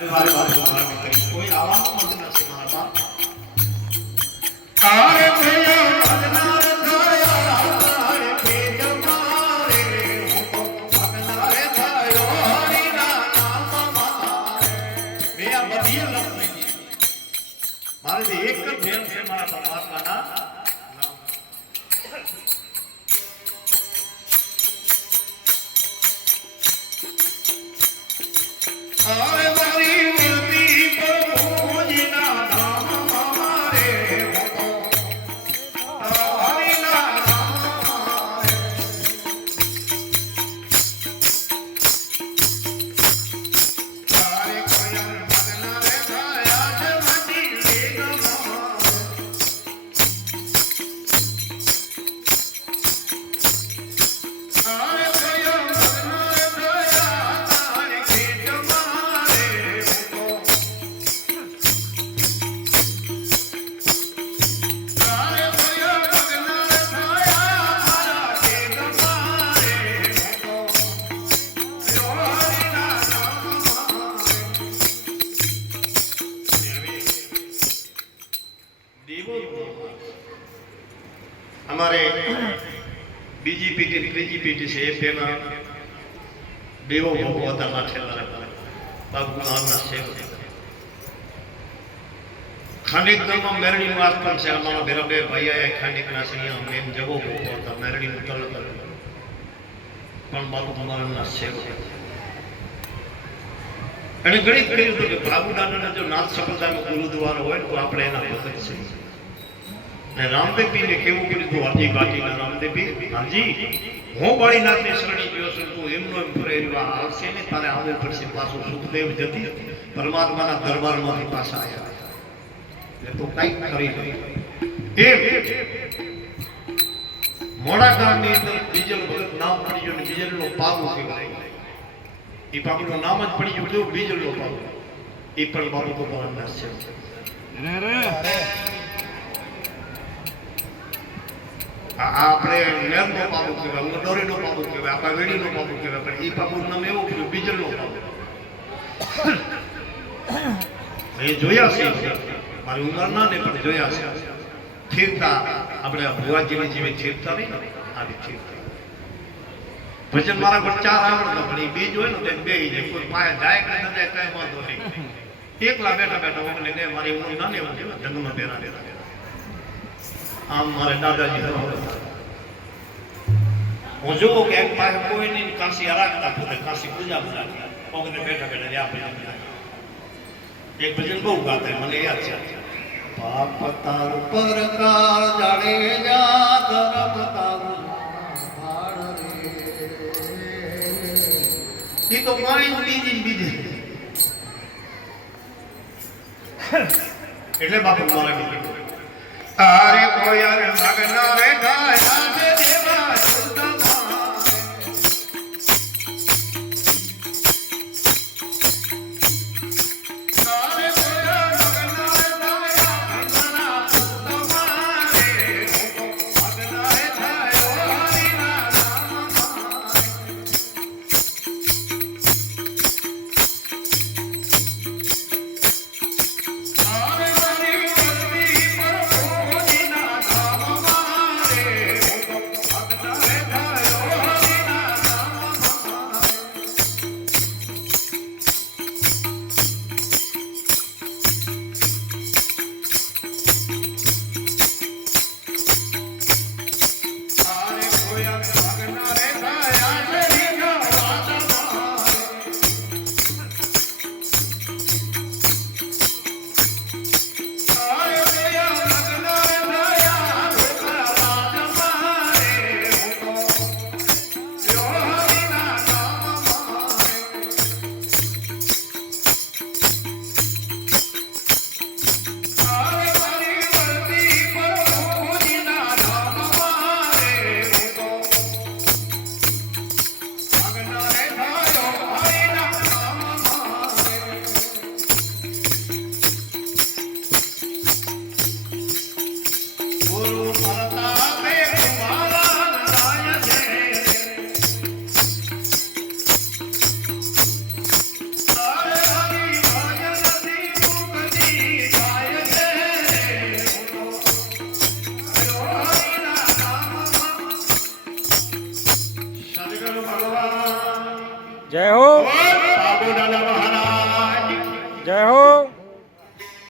મારી વાત સાંભળવાની કરી કોઈ આવવાનું મત નથી મારા બાપ આરે ભૈયા ભગનાર થયા આરે પેજ મારે હું ભગનાર થયો હરિના નામ મારે મે આ બધી લખી મારે એક જ ધ્યાન છે મારા પરમાત્માના આરે મારી મૂર્તિ પર ભોજના નામ મારે હરિના નામ મારે આરે કોયર ભગનાર થયા છે મટી વેગ મારે આરે કોયર ભગનાર થયા આરે ખેત हमारे बीजी पीटी त्रीजी पीटी से पेना देवो भगवता माथेला बाबू नामना से खांडिक नाम मेरणी वास्तव से हमारा बेरबे भैया है खांडिक नासिया मेन जगो भगवता मेरणी उतल कर पण बाबू नामना से અને ઘણી ઘણી રીતે કે બાબુ દાદાના જો નાથ સંપ્રદાયનો ગુરુદ્વારો હોય તો આપણે એના ભગત છે ને રામદેવ પીને કેવું કીધું હરજી ગાટીના રામદેવ પી હાજી હું બાળીનાથની શરણી ગયો છું તું એમનો એમ ફરેવા આવશે ને તારે આવવું પડશે પાછું સુખદેવ જતી પરમાત્માના દરબારમાંથી પાછા આવ્યા એટલે તો કંઈક કરી એમ મોડા ગામની અંદર બીજલ ભગત નામ પડી ગયું ને બીજલનો પાવું કહેવાય એ બાબુનું નામ જ પડી ગયું કેવું બીજલનો પાવું એ પણ બાબુ તો ભગવાનના છે આપણે નેરનો પાબુ કહેવાય ઉડોરીનો પાબુ કહેવાય આપણા વેડીનો પાબુ કહેવાય પણ એ પાબુનું નામ એવું કે બીજલનો પાબુ એ જોયા છે મારી ઉંમરના ને પણ જોયા છે સ્થિરતા આપણે ભુવાજીની જેવી સ્થિરતા નહીં ને આવી સ્થિરતા ભજન મારા પર ચાર આવડતા પણ એ બીજ હોય ને તો બે જાય કોઈ પાય જાય કે ન જાય કઈ વાંધો નહીં એકલા બેઠા બેઠા ઓગલે ને મારી ઉંમર નાની હોય જન્મ પહેરા આમ મારે દાદાજી હું જોઉં કે એક પાસે કોઈ નહીં કાશી આરાધના પોતે કાશી પૂજા બધા ઓગને બેઠા બેઠા આ ભજન એક ભજન બહુ ગાતા મને યાદ છે પાપ તાર પર કાળ જાણે જા ધર્મ તારું ભાળ રે તો મારી બીજી એટલે બાપુ મારા કીધું आरे कोयर भगनार गाया दे देवा आरे कोयर भगनार गाया भगना तुम्हारे भगनार थायो हरिना नाम मारे आरे જય હો બોલ બાબુ દાદા મહારાજ જય હો